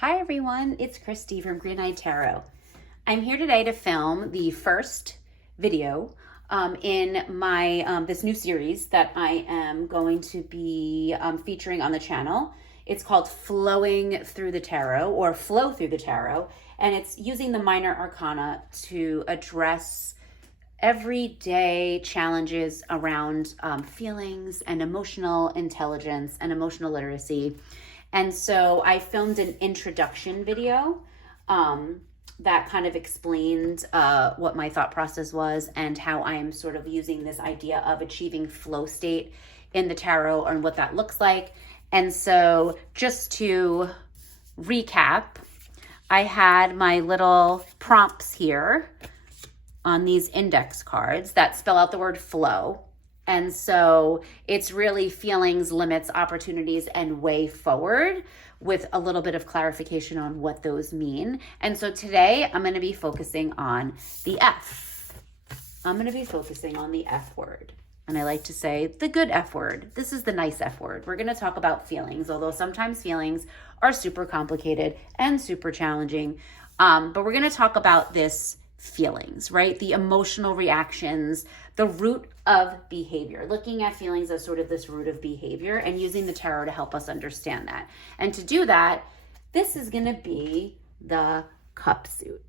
Hi everyone, it's Christy from Green Eyed Tarot. I'm here today to film the first video in my this new series that I am going to be featuring on the channel. It's called Flowing Through the Tarot, or Flow Through the Tarot, and it's using the Minor Arcana to address everyday challenges around feelings and emotional intelligence and emotional literacy. And so I filmed an introduction video that kind of explained what my thought process was and how I'm sort of using this idea of achieving flow state in the tarot and what that looks like. And so just to recap, I had my little prompts here on these index cards that spell out the word flow. And so it's really feelings, limits, opportunities, and way forward, with a little bit of clarification on what those mean. And so today I'm going to be focusing on the F. I'm going to be focusing on the F word. And I like to say the good F word. This is the nice F word. We're going to talk about feelings, although sometimes feelings are super complicated and super challenging. But we're going to talk about this feelings, right? The emotional reactions, the root of behavior, looking at feelings as sort of this root of behavior and using the tarot to help us understand that. And to do that, this is going to be the cup suit,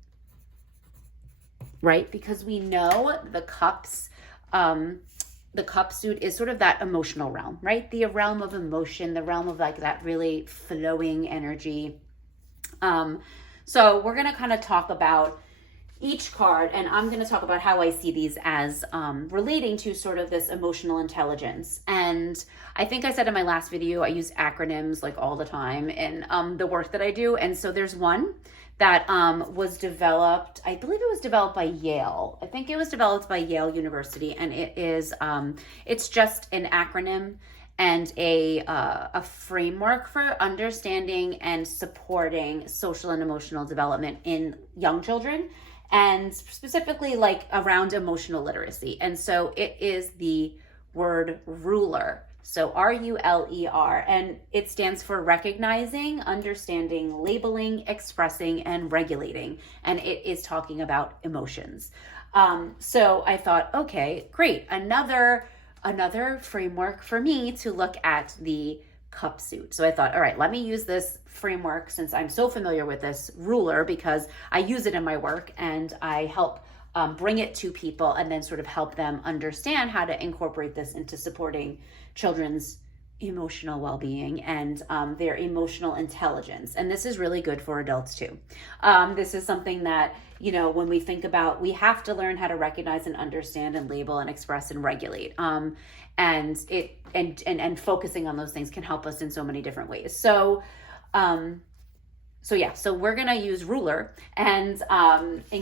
right? Because we know the cups, the cup suit is sort of that emotional realm, right? The realm of emotion, the realm of like that really flowing energy. So we're going to kind of talk about each card, and I'm going to talk about how I see these as relating to sort of this emotional intelligence. And I think I said in my last video, I use acronyms like all the time in the work that I do. And so there's one that was developed, I believe it was developed by Yale. I think it was developed by Yale University, and it is, it's just an acronym and a framework for understanding and supporting social and emotional development in young children, and specifically like around emotional literacy. And so it is the word ruler. So R-U-L-E-R, and it stands for recognizing, understanding, labeling, expressing, and regulating. And it is talking about emotions. So I thought, okay, great. Another framework for me to look at the cup suit. So I thought, all right, let me use this framework since I'm so familiar with this ruler, because I use it in my work and I help bring it to people and then sort of help them understand how to incorporate this into supporting children's emotional well-being and their emotional intelligence. And this is really good for adults too. This is something that, you know, when we think about, we have to learn how to recognize and understand and label and express and regulate. And focusing on those things can help us in so many different ways. So we're gonna use ruler and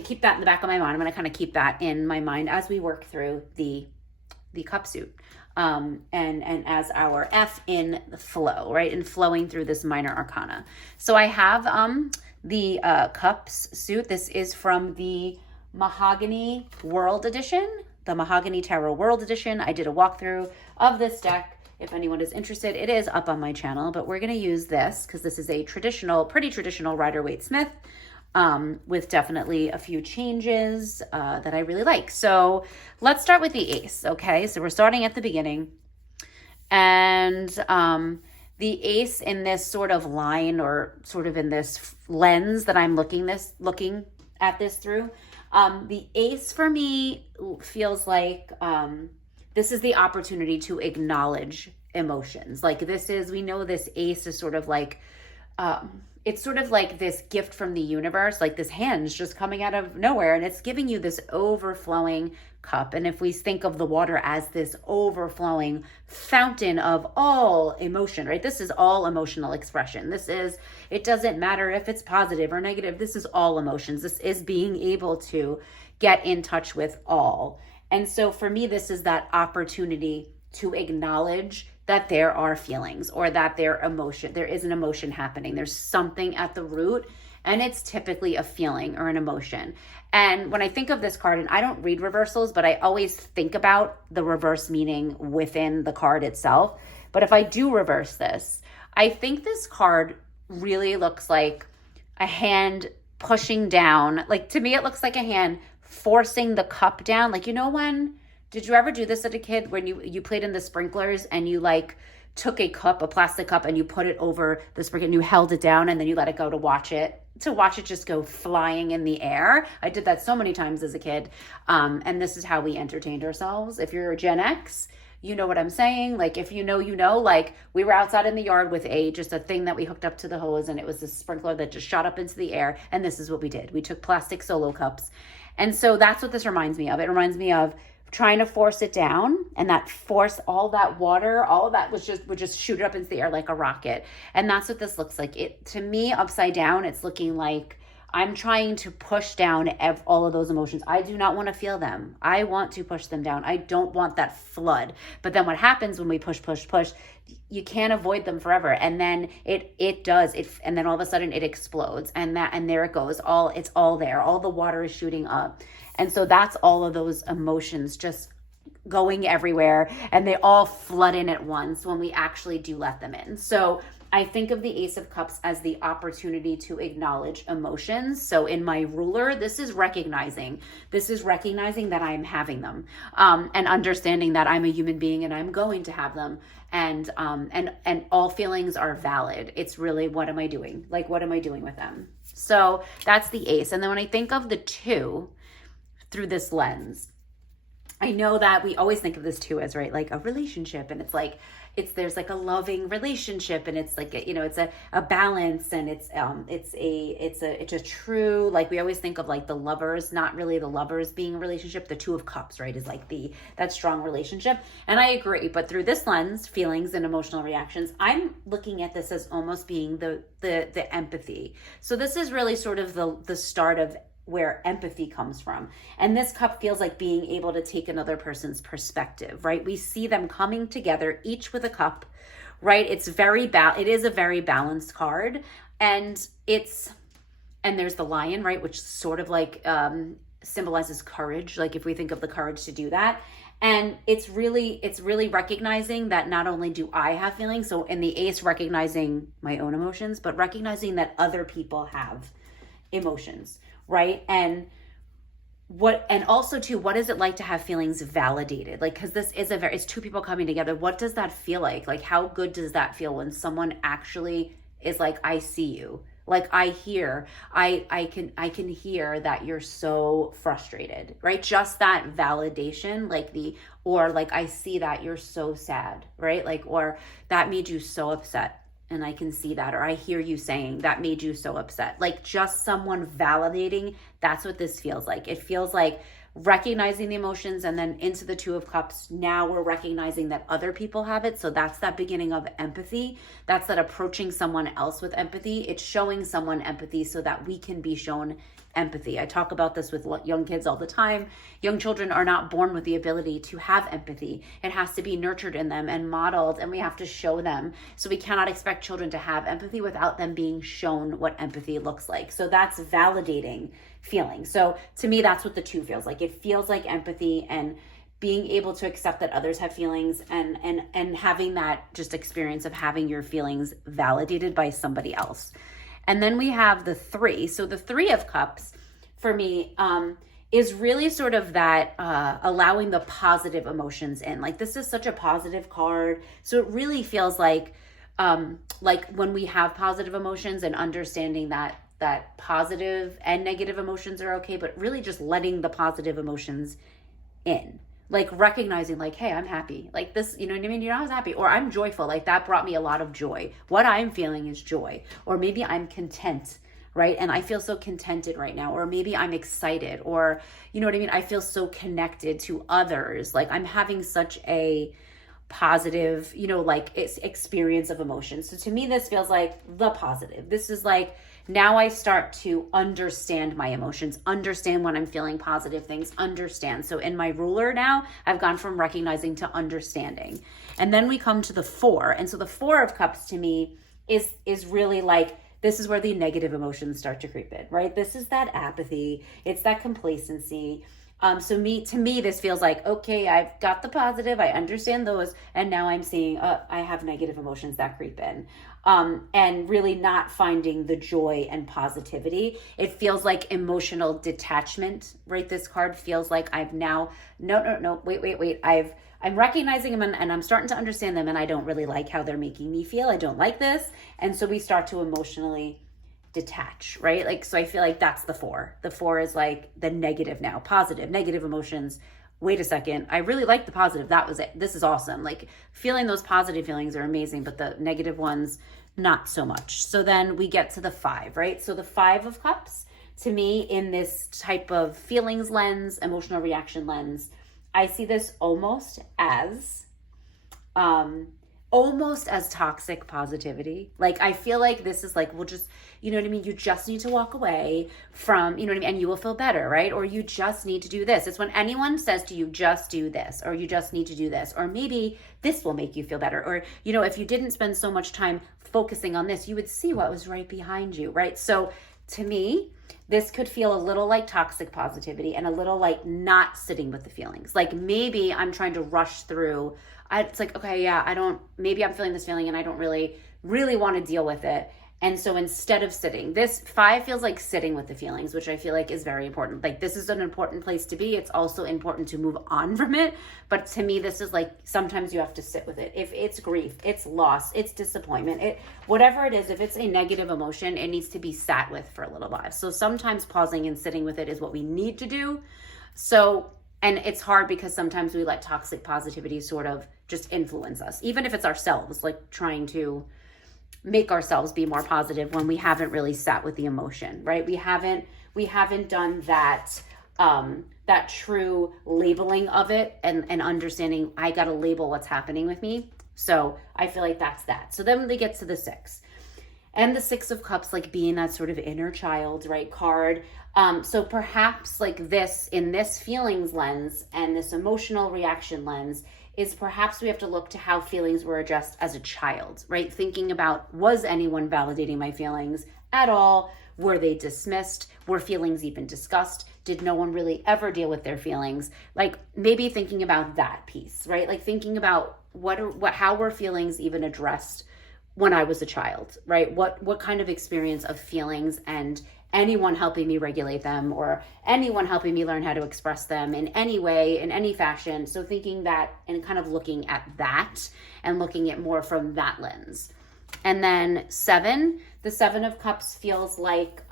keep that in the back of my mind. I'm gonna kind of keep that in my mind as we work through the cup suit. And as our F in the flow, right? And flowing through this minor arcana. So I have the cups suit. This is from the Mahogany World Edition, the Mahogany Tarot World Edition. I did a walkthrough of this deck. If anyone is interested, it is up on my channel, but we're going to use this because this is a pretty traditional Rider-Waite-Smith, with definitely a few changes that I really like. So let's start with the ace, okay? So we're starting at the beginning. And the ace in this sort of line, or sort of in this lens that I'm looking at this through, the ace for me feels like this is the opportunity to acknowledge emotions. Like we know this ace is sort of like, it's sort of like this gift from the universe, like this hand's just coming out of nowhere and it's giving you this overflowing cup. And if we think of the water as this overflowing fountain of all emotion, right? This is all emotional expression. It doesn't matter if it's positive or negative. This is all emotions. This is being able to get in touch with all. And so for me, this is that opportunity to acknowledge that there are feelings, or that there is an emotion happening. There's something at the root, and it's typically a feeling or an emotion. And when I think of this card, and I don't read reversals, but I always think about the reverse meaning within the card itself. But if I do reverse this, I think this card really looks like a hand pushing down. Like, to me, it looks like a hand forcing the cup down. Like, when, did you ever do this as a kid when you played in the sprinklers and you like took a plastic cup, and you put it over the sprinkler and you held it down and then you let it go to watch it just go flying in the air? I did that so many times as a kid. And this is how we entertained ourselves. If you're a Gen X, you know what I'm saying. Like, if you know, like, we were outside in the yard with just a thing that we hooked up to the hose, and it was a sprinkler that just shot up into the air. And this is what we did. We took plastic Solo cups. And so that's what this reminds me of. It reminds me of trying to force it down, and that force, all that water, all of that would just shoot it up into the air like a rocket. And that's what this looks like. It, to me, upside down, it's looking like I'm trying to push down all of those emotions. I do not want to feel them. I want to push them down. I don't want that flood. But then what happens when we push, you can't avoid them forever. And then it does. And then all of a sudden it explodes. And there it goes. It's all there. All the water is shooting up. And so that's all of those emotions just going everywhere. And they all flood in at once when we actually do let them in. So I think of the Ace of Cups as the opportunity to acknowledge emotions. So in my ruler, this is recognizing that I'm having them, and understanding that I'm a human being and I'm going to have them. And all feelings are valid. It's really, what am I doing? Like, what am I doing with them? So that's the Ace. And then when I think of the 2 through this lens, I know that we always think of this 2 as, right, like a relationship, and it's like, there's like a loving relationship, and it's like it's a balance, and it's a true, like, we always think of like the lovers, not really the lovers being a relationship. The 2 of Cups, right, is like that strong relationship. And I agree, but through this lens, feelings and emotional reactions, I'm looking at this as almost being the empathy. So this is really sort of the start of where empathy comes from. And this cup feels like being able to take another person's perspective, right? We see them coming together, each with a cup, right? It is a very balanced card. And there's the lion, right? Which sort of like symbolizes courage. Like, if we think of the courage to do that. And it's really recognizing that not only do I have feelings, so in the Ace, recognizing my own emotions, but recognizing that other people have emotions, right? And also too, what is it like to have feelings validated? Like, because this is it's 2 people coming together. What does that feel like? Like, how good does that feel when someone actually is like, I see you. Like, I can hear that you're so frustrated, right? Just that validation, or I see that you're so sad, right? Like, or that made you so upset. And I can see that, or I hear you saying that made you so upset. Like, just someone validating, that's what this feels like. It feels like recognizing the emotions, and then into the 2 of Cups, now we're recognizing that other people have it. So that's that beginning of empathy. That's that approaching someone else with empathy. It's showing someone empathy so that we can be shown empathy. I talk about this with young kids all the time. Young children are not born with the ability to have empathy. It has to be nurtured in them and modeled, and we have to show them. So we cannot expect children to have empathy without them being shown what empathy looks like. So that's validating feeling. So to me, that's what the 2 feels like. It feels like empathy and being able to accept that others have feelings, and having that just experience of having your feelings validated by somebody else. And then we have the 3. So the 3 of Cups for me is really sort of that allowing the positive emotions in. Like, this is such a positive card. So it really feels like when we have positive emotions, and understanding that positive and negative emotions are okay, but really just letting the positive emotions in. Like, recognizing, like, hey, I'm happy. Like, this, you know what I mean? I was happy. Or I'm joyful. Like, that brought me a lot of joy. What I'm feeling is joy. Or maybe I'm content, right? And I feel so contented right now. Or maybe I'm excited. Or, you know what I mean? I feel so connected to others. Like, I'm having such a positive, experience of emotion. So to me, this feels like the positive. This is like, now I start to understand my emotions, understand when I'm feeling positive things, understand. So in my ruler now, I've gone from recognizing to understanding. And then we come to the 4. And so the 4 of Cups to me is really like, this is where the negative emotions start to creep in, right? This is that apathy. It's that complacency. To me, this feels like, okay, I've got the positive, I understand those, and now I'm seeing, I have negative emotions that creep in. and really not finding the joy and positivity. It feels like emotional detachment, right? This card feels like I've now, no, wait. I'm recognizing them and I'm starting to understand them, and I don't really like how they're making me feel. I don't like this. And so we start to emotionally detach, right? Like, so I feel like that's the 4. The 4 is like the negative now, positive, negative emotions. Wait a second, I really like the positive. That was it. This is awesome. Like, feeling those positive feelings are amazing, but the negative ones, not so much. So then we get to the 5, right? So the 5 of Cups, to me, in this type of feelings lens, emotional reaction lens, I see this almost as toxic positivity. Like, I feel like this is like, we'll just, you know what I mean? You just need to walk away from, you know what I mean? And you will feel better, right? Or you just need to do this. It's when anyone says to you, just do this, or you just need to do this, or maybe this will make you feel better. Or, you know, if you didn't spend so much time focusing on this, you would see what was right behind you, right? So to me, this could feel a little like toxic positivity and a little like not sitting with the feelings. Like, maybe I'm trying to rush through. It's like, okay, yeah, maybe I'm feeling this feeling and I don't really want to deal with it. And so instead of sitting, this 5 feels like sitting with the feelings, which I feel like is very important. Like, this is an important place to be. It's also important to move on from it. But to me, this is like, sometimes you have to sit with it. If it's grief, it's loss, it's disappointment, whatever it is, if it's a negative emotion, it needs to be sat with for a little while. So sometimes pausing and sitting with it is what we need to do. So, and it's hard because sometimes we let toxic positivity sort of just influence us, even if it's ourselves, like trying to make ourselves be more positive when we haven't really sat with the emotion, right? We haven't done that that true labeling of it and understanding, I got to label what's happening with me. So I feel like that's that. So then they get to the 6. And the 6 of Cups, like being that sort of inner child, right, card. So perhaps like this, in this feelings lens and this emotional reaction lens, is perhaps we have to look to how feelings were addressed as a child, right? Thinking about, was anyone validating my feelings at all? Were they dismissed? Were feelings even discussed? Did no one really ever deal with their feelings? Like, maybe thinking about that piece, right? Like thinking about how were feelings even addressed when I was a child, right? What kind of experience of feelings and anyone helping me regulate them, or anyone helping me learn how to express them in any way, in any fashion. So thinking that and kind of looking at that and looking at more from that lens. And then 7, the 7 of Cups feels like,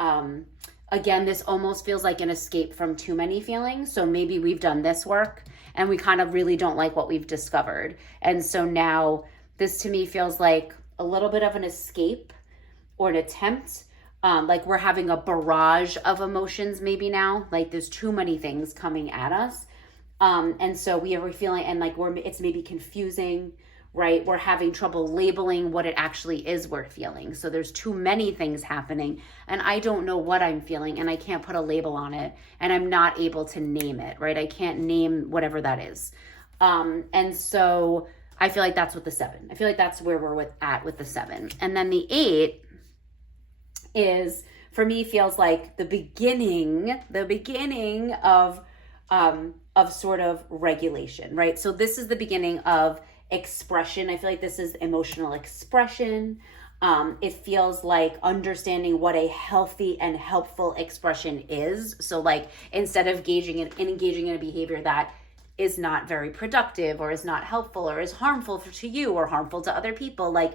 again, this almost feels like an escape from too many feelings. So maybe we've done this work and we kind of really don't like what we've discovered. And so now this to me feels like a little bit of an escape or an attempt. Like we're having a barrage of emotions maybe now, like there's too many things coming at us. And so we're feeling, and like it's maybe confusing, right? We're having trouble labeling what it actually is we're feeling. So there's too many things happening and I don't know what I'm feeling and I can't put a label on it and I'm not able to name it, right? I can't name whatever that is. And so I feel like that's with the 7. I feel like that's where we're at with the 7. And then the 8 is, for me, feels like the beginning of sort of regulation, right? So this is the beginning of expression. I feel like this is emotional expression. It feels like understanding what a healthy and helpful expression is. So like, instead of engaging in a behavior that is not very productive or is not helpful or is harmful to you or harmful to other people, like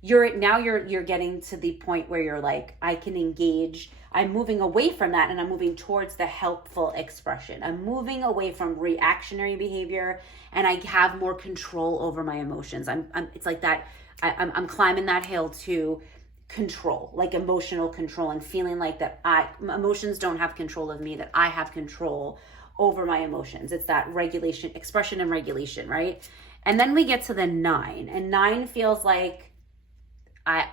you're getting to the point where you're like, I can engage. I'm moving away from that and I'm moving towards the helpful expression. I'm moving away from reactionary behavior and I have more control over my emotions. It's like that. I'm climbing that hill to control, like emotional control, and feeling like that emotions don't have control of me, that I have control over my emotions. It's that regulation, expression and regulation, right? And then we get to the 9, and 9 feels like I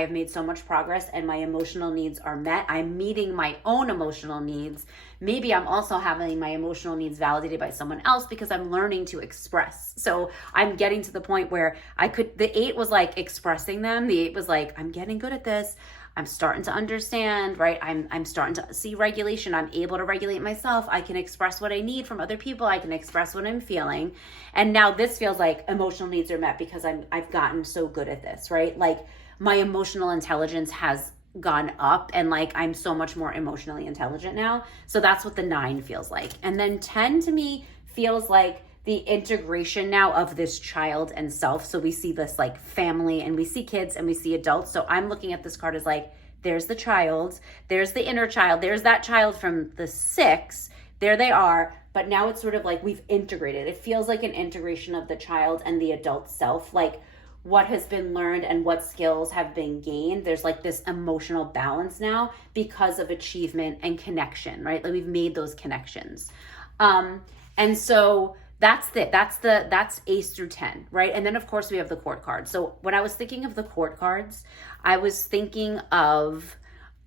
have made so much progress and my emotional needs are met. I'm meeting my own emotional needs. Maybe I'm also having my emotional needs validated by someone else because I'm learning to express. So I'm getting to the point where the 8 was like expressing them. The 8 was like, I'm getting good at this. I'm starting to understand, right? I'm starting to see regulation. I'm able to regulate myself. I can express what I need from other people. I can express what I'm feeling. And now this feels like emotional needs are met because I've gotten so good at this, right? Like my emotional intelligence has gone up, and like I'm so much more emotionally intelligent now. So that's what the 9 feels like. And then 10 to me feels like the integration now of this child and self. So we see this like family, and we see kids, and we see adults. So I'm looking at this card as like, there's the child, there's the inner child, there's that child from the 6, there they are. But now it's sort of like we've integrated. It feels like an integration of the child and the adult self, like what has been learned and what skills have been gained. There's like this emotional balance now because of achievement and connection, right? Like we've made those connections. And so that's it. That's ace through 10, right? And then of course we have the court card. So when I was thinking of the court cards, I was thinking of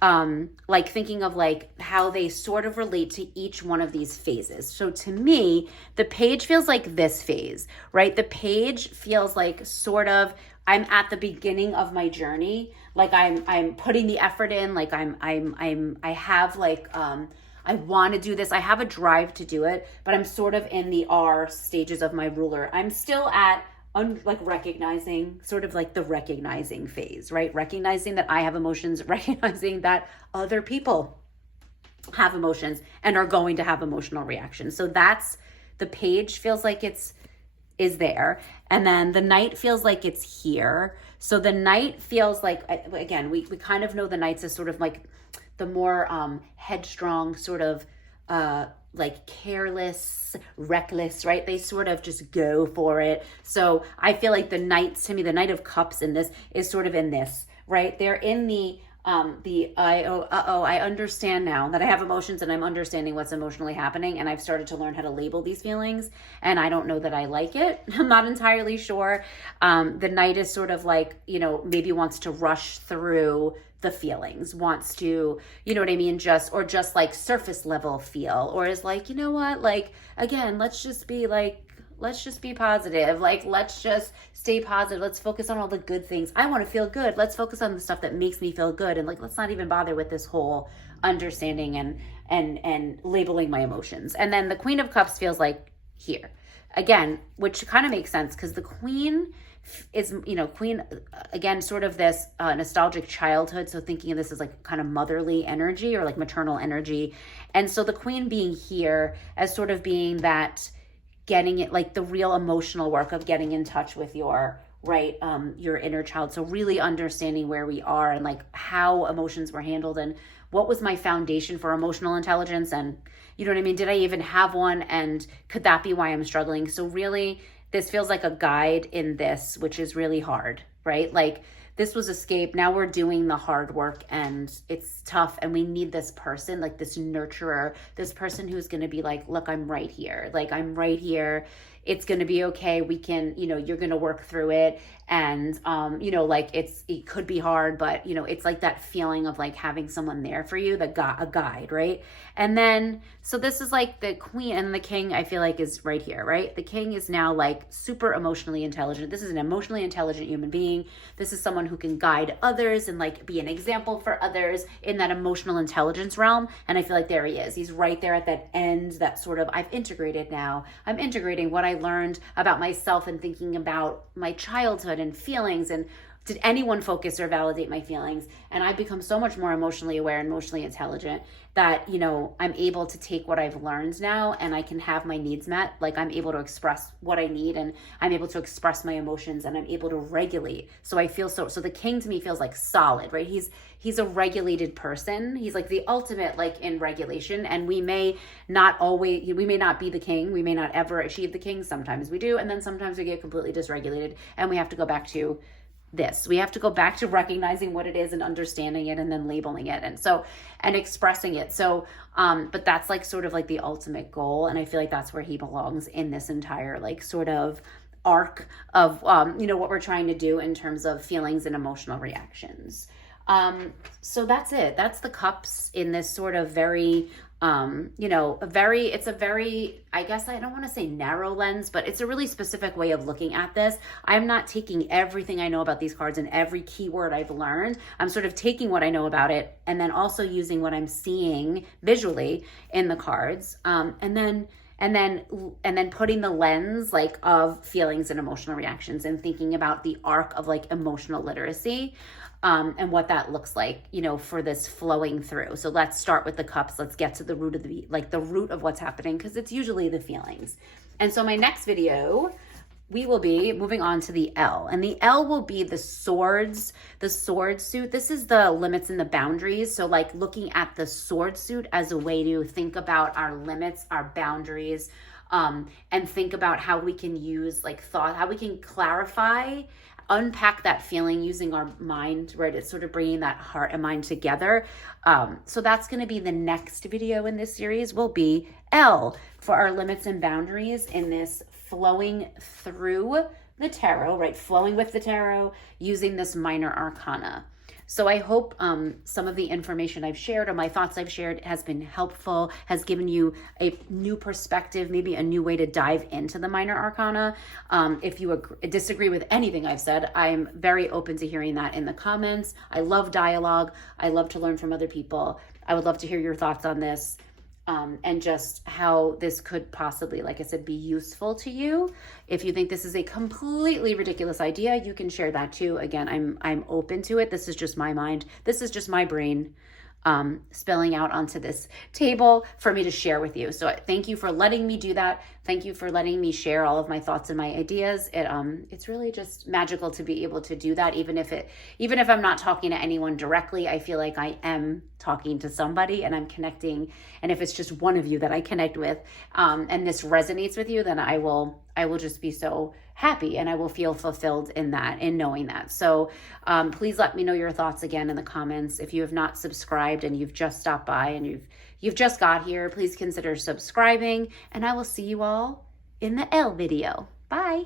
like how they sort of relate to each one of these phases. So to me, the page feels like this phase, right? The page feels like sort of I'm at the beginning of my journey. Like I'm putting the effort in, like I have like I want to do this. I have a drive to do it, but I'm sort of in the R stages of my ruler. I'm still at like recognizing, sort of like the recognizing phase, right? Recognizing that I have emotions, recognizing that other people have emotions and are going to have emotional reactions. So that's the page feels like is there. And then the Knight feels like it's here. So the Knight feels like, again, we kind of know the Knights as sort of like the more headstrong, sort of like careless, reckless, right? They sort of just go for it. So I feel like the Knights, to me, the Knight of Cups in this is sort of in this, right? They're in the I understand now that I have emotions, and I'm understanding what's emotionally happening, and I've started to learn how to label these feelings, and I don't know that I like it. I'm not entirely sure. The Knight is sort of like, maybe wants to rush through the feelings, wants to, you know what I mean? Just like surface level feel, or is like, you know what? Like, again, let's just be positive. Like, let's just stay positive. Let's focus on all the good things. I want to feel good. Let's focus on the stuff that makes me feel good. And like, let's not even bother with this whole understanding and labeling my emotions. And then the Queen of Cups feels like here again, which kind of makes sense because the Queen is, Queen, again, sort of this nostalgic childhood. So thinking of this as like kind of motherly energy or like maternal energy. And so the Queen being here as sort of being that, getting it, like the real emotional work of getting in touch with your inner child. So really understanding where we are and like how emotions were handled and what was my foundation for emotional intelligence, and you know what I mean, did I even have one, and could that be why I'm struggling? So really this feels like a guide in this, which is really hard, right? Like this was escape. Now we're doing the hard work, and it's tough, and we need this person, like this nurturer, this person who's going to be like, look, I'm right here. Like, I'm right here. It's going to be okay. We can, you're going to work through it. And, like it could be hard, but it's like that feeling of like having someone there for you, a guide, right? And then, so this is like the Queen, and the King, I feel like is right here, right? The King is now like super emotionally intelligent. This is an emotionally intelligent human being. This is someone who can guide others and like be an example for others in that emotional intelligence realm. And I feel like there he is. He's right there at that end, that sort of, I've integrated now. I'm integrating what I learned about myself and thinking about my childhood and feelings, and did anyone focus or validate my feelings? And I've become so much more emotionally aware and emotionally intelligent that, I'm able to take what I've learned now and I can have my needs met. Like I'm able to express what I need, and I'm able to express my emotions, and I'm able to regulate. So I feel so the King to me feels like solid, right? He's a regulated person. He's like the ultimate like in regulation, and we may not be the King. We may not ever achieve the King. Sometimes we do. And then sometimes we get completely dysregulated, and we have to go back to this. We have to go back to recognizing what it is and understanding it, and then labeling it, and expressing it. So, but that's like sort of like the ultimate goal. And I feel like that's where he belongs in this entire like sort of arc of, what we're trying to do in terms of feelings and emotional reactions. So that's it. That's the cups in this sort of very, it's a very, I guess I don't want to say narrow lens, but it's a really specific way of looking at this. I'm not taking everything I know about these cards and every keyword I've learned. I'm sort of taking what I know about it and then also using what I'm seeing visually in the cards. And then putting the lens like of feelings and emotional reactions and thinking about the arc of like emotional literacy, and what that looks like, for this flowing through. So let's start with the cups. Let's get to the root of the root of what's happening, because it's usually the feelings. And so my next video, we will be moving on to the L, and the L will be the sword suit. This is the limits and the boundaries. So like looking at the sword suit as a way to think about our limits, our boundaries, and think about how we can use like thought, how we can clarify, unpack that feeling using our mind, right? It's sort of bringing that heart and mind together. So that's going to be the next video in this series, will be L for our limits and boundaries in this flowing through the tarot, right? Flowing with the tarot using this minor arcana. So I hope some of the information I've shared or my thoughts I've shared has been helpful, has given you a new perspective, maybe a new way to dive into the minor arcana. If you disagree with anything I've said, I'm very open to hearing that in the comments. I love dialogue. I love to learn from other people. I would love to hear your thoughts on this. And just how this could possibly, like I said, be useful to you. If you think this is a completely ridiculous idea, you can share that too. Again, I'm open to it. This is just my mind. This is just my brain spilling out onto this table for me to share with you. So thank you for letting me do that. Thank you for letting me share all of my thoughts and my ideas. It's really just magical to be able to do that. Even if I'm not talking to anyone directly, I feel like I am talking to somebody and I'm connecting. And if it's just one of you that I connect with, and this resonates with you, then I will just be so happy and I will feel fulfilled in knowing that. So please let me know your thoughts again in the comments. If you have not subscribed and you've just stopped by and you've just got here, please consider subscribing, and I will see you all in the L video. Bye.